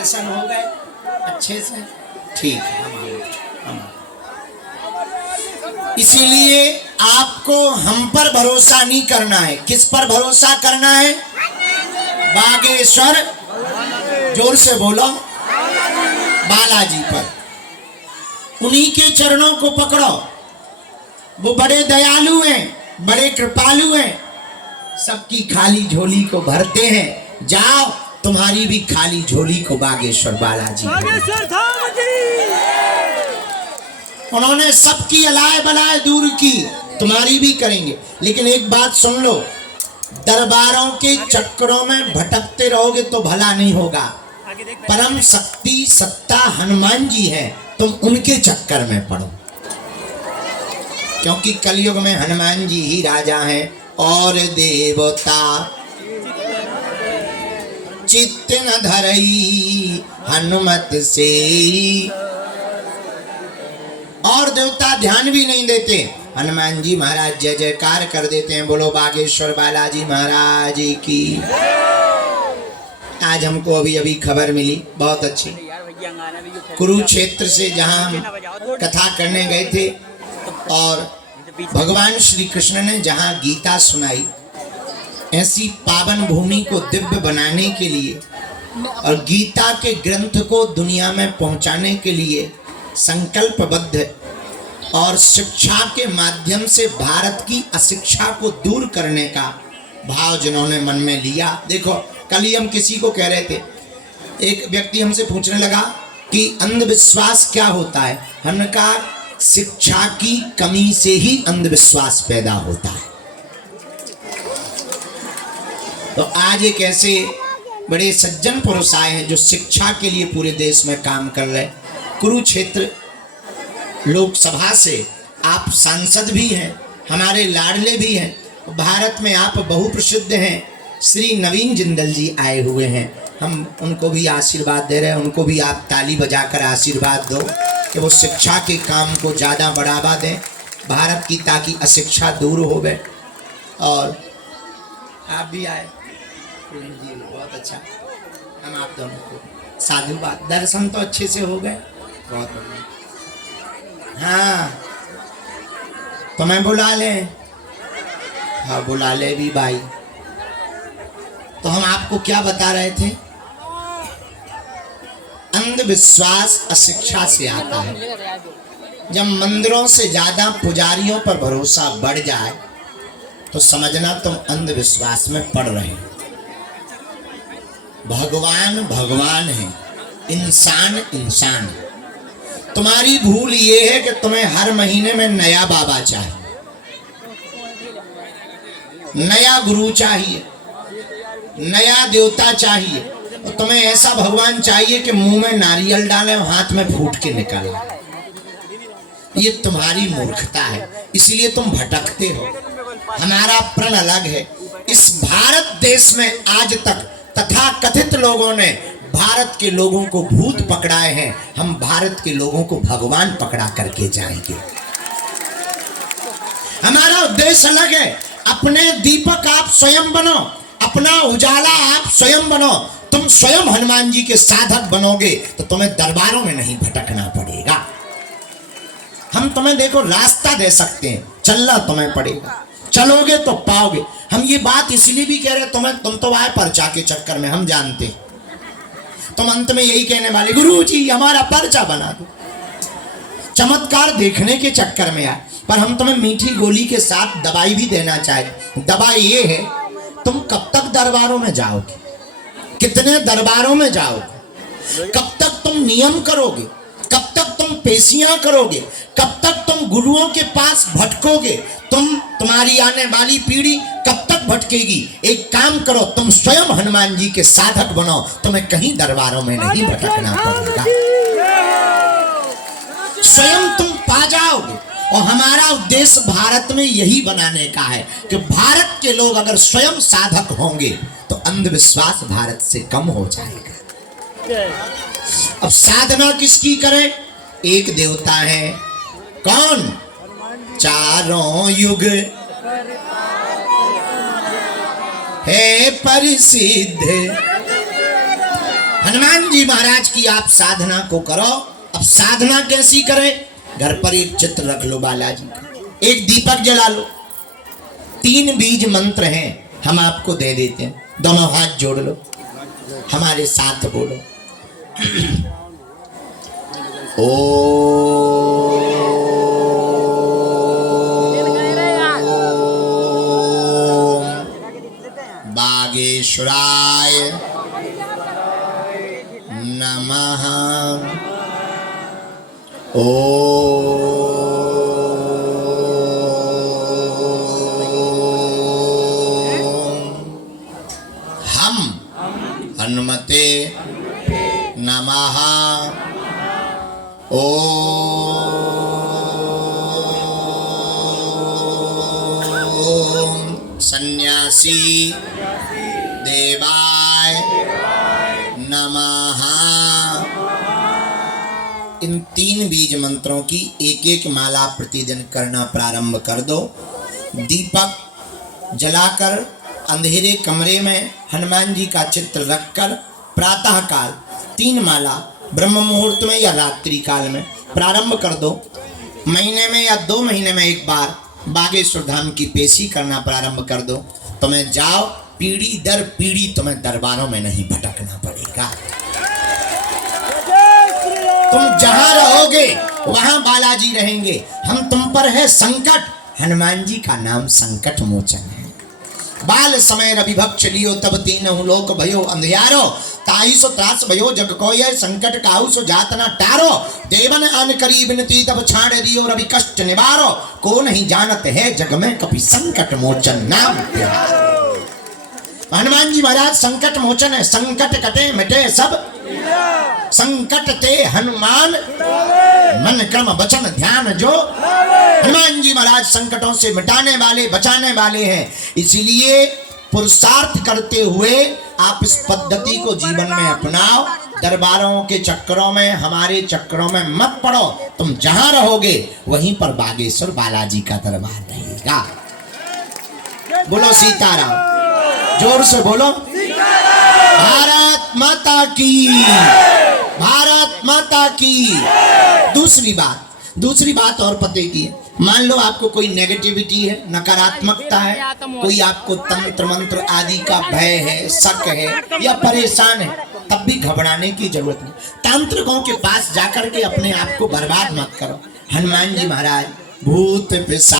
दर्शन हो गए अच्छे से? ठीक है, हम इसीलिए आपको हम पर भरोसा नहीं करना है। किस पर भरोसा करना है? बागेश्वर, जोर से बोलो, बालाजी पर। उन्हीं के चरणों को पकड़ो। वो बड़े दयालु हैं, बड़े कृपालु हैं, सबकी खाली झोली को भरते हैं। जाओ, तुम्हारी भी खाली झोली को बागेश्वर बालाजी, उन्होंने सबकी अलाय बलाय दूर की, तुम्हारी भी करेंगे। लेकिन एक बात सुन लो, दरबारों के चक्करों में भटकते रहोगे तो भला नहीं होगा। परम शक्ति सत्ता हनुमान जी है, तुम उनके चक्कर में पड़ो, क्योंकि कलयुग में हनुमान जी ही राजा हैं। और देवता चित्त न धरई हनुमत से, और देवता ध्यान भी नहीं देते, हनुमान जी महाराज जय जयकार कर देते हैं। बोलो बागेश्वर बालाजी महाराज की। आज हमको अभी अभी खबर मिली बहुत अच्छी, कुरुक्षेत्र से जहां हम कथा करने गए थे और भगवान श्री कृष्ण ने जहां गीता सुनाई, ऐसी पावन भूमि को दिव्य बनाने के लिए और गीता के ग्रंथ को दुनिया में पहुंचाने के लिए संकल्पबद्ध और शिक्षा के माध्यम से भारत की अशिक्षा को दूर करने का भाव जिन्होंने मन में लिया। देखो, कल ही हम किसी को कह रहे थे, एक व्यक्ति हमसे पूछने लगा कि अंधविश्वास क्या होता है। हमने कहा शिक्षा की कमी से ही अंधविश्वास पैदा होता है। तो आज एक ऐसे बड़े सज्जन पुरुष आए हैं जो शिक्षा के लिए पूरे देश में काम कर रहे हैं। कुरुक्षेत्र लोकसभा से आप सांसद भी हैं, हमारे लाडले भी हैं, भारत में आप बहुप्रसिद्ध हैं। श्री नवीन जिंदल जी आए हुए हैं, हम उनको भी आशीर्वाद दे रहे हैं। उनको भी आप ताली बजाकर आशीर्वाद दो कि वो शिक्षा के काम को ज़्यादा बढ़ावा दें भारत की, ताकि अशिक्षा दूर हो गए। और आप भी आए जी, बहुत अच्छा। हम आप दोनों को साधुवाद, दर्शन तो अच्छे से हो गए, बहुत बढ़िया। हाँ, तो मैं बुला लें? हाँ, बुला ले भी भाई। तो हम आपको क्या बता रहे थे? अंधविश्वास अशिक्षा से आता है। जब मंदिरों से ज्यादा पुजारियों पर भरोसा बढ़ जाए तो समझना तुम अंधविश्वास में पड़ रहे हो। भगवान भगवान है, इंसान इंसान है। तुम्हारी भूल ये है कि तुम्हें हर महीने में नया बाबा चाहिए, नया गुरु चाहिए, नया देवता चाहिए, और तुम्हें ऐसा भगवान चाहिए कि मुंह में नारियल डाले और हाथ में फूट के निकाले। ये तुम्हारी मूर्खता है, इसलिए तुम भटकते हो। हमारा प्रण अलग है। इस भारत देश में आज तक तथा कथित लोगों ने भारत के लोगों को भूत पकड़ाए हैं, हम भारत के लोगों को भगवान पकड़ा करके जाएंगे। हमारा उद्देश्य अलग है। अपने दीपक आप स्वयं बनो, अपना उजाला आप स्वयं बनो। तुम स्वयं हनुमान जी के साधक बनोगे तो तुम्हें दरबारों में नहीं भटकना पड़ेगा। हम तुम्हें देखो रास्ता दे सकते हैं, चलना तुम्हें पड़ेगा, चलोगे तो पाओगे। हम ये बात इसलिए भी कह रहे तुम तो आए पर्चा के चक्कर में, हम जानते। तुम अंत में यही कहने वाले, गुरु जी हमारा पर्चा बना दो, चमत्कार देखने के चक्कर में आए। पर हम तुम्हें मीठी गोली के साथ दवाई भी देना चाहे। दवाई ये है, तुम कब तक दरबारों में जाओगे, कितने दरबारों में जाओगे, कब तक तुम नियम करोगे, कब तक तुम पेशियां करोगे, कब तक तुम गुरुओं के पास भटकोगे, तुम्हारी आने वाली पीढ़ी कब तक भटकेगी। एक काम करो, तुम स्वयं हनुमान जी के साधक बनो, तुम्हें कहीं दरबारों में नहीं भटकना पड़ेगा, स्वयं तुम पा जाओगे। और हमारा उद्देश्य भारत में यही बनाने का है कि भारत के लोग अगर स्वयं साधक होंगे तो अंधविश्वास भारत से कम हो जाएगा। अब साधना किसकी करें? एक देवता है, कौन? चारों युग है प्रसिद्ध, हनुमान जी महाराज की आप साधना को करो। अब साधना कैसी करें? घर पर एक चित्र रख लो बालाजी का, एक दीपक जला लो। 3 बीज मंत्र हैं, हम आपको दे देते हैं। दोनों हाथ जोड़ लो, हमारे साथ बोलो। बागेश्वराय नमः। हम हनुमते नमः। सन्यासी देवाय नमः। इन 3 बीज मंत्रों की एक एक माला प्रतिदिन करना प्रारंभ कर दो। दीपक जलाकर अंधेरे कमरे में हनुमान जी का चित्र रखकर प्रातः काल 3 माला ब्रह्म मुहूर्त में या रात्रि काल में प्रारंभ कर दो। महीने में या 2 महीने में एक बार बागेश्वर धाम की पेशी करना प्रारंभ कर दो। तुम्हें जाओ, पीढ़ी दर पीढ़ी तुम्हें दरबारों में नहीं भटकना पड़ेगा। तुम जहां रहोगे वहां बालाजी रहेंगे। हम तुम पर है संकट, हनुमान जी का नाम संकट मोचन है। बाल समय रविभक्ष लियो तब 3 लोक भयो अंधियारो। ताई सो त्रास भयो जग कोय संकट काहू सो जात न टारो। देवन अन करी बिनती तब छाड़ दियो रवि कष्ट निवारो। को नहीं जानत है जग में कभी संकट मोचन नाम प्यारो। हनुमान जी महाराज संकट मोचन है। संकट कटे मिटे सब संकट ते हनुमान मन क्रम वचन ध्यान जो। हनुमान जी महाराज संकटों से मिटाने वाले बचाने वाले हैं। इसीलिए पुरुषार्थ करते हुए आप इस पद्धति को जीवन में अपनाओ। दरबारों के चक्करों में, हमारे चक्करों में मत पड़ो। तुम जहां रहोगे वहीं पर बागेश्वर बालाजी का दरबार रहेगा। बोलो सीताराम, जोर से बोलो। भारत माता की, भारत माता की। दूसरी बात और पते की है। मान लो आपको कोई नेगेटिविटी है, नकारात्मकता है, कोई आपको तंत्र मंत्र आदि का भय है, शक है या परेशान है, तब भी घबराने की जरूरत नहीं। तांत्रिकों के पास जाकर के अपने आप को बर्बाद मत करो। हनुमान जी महाराज भूत पिशाच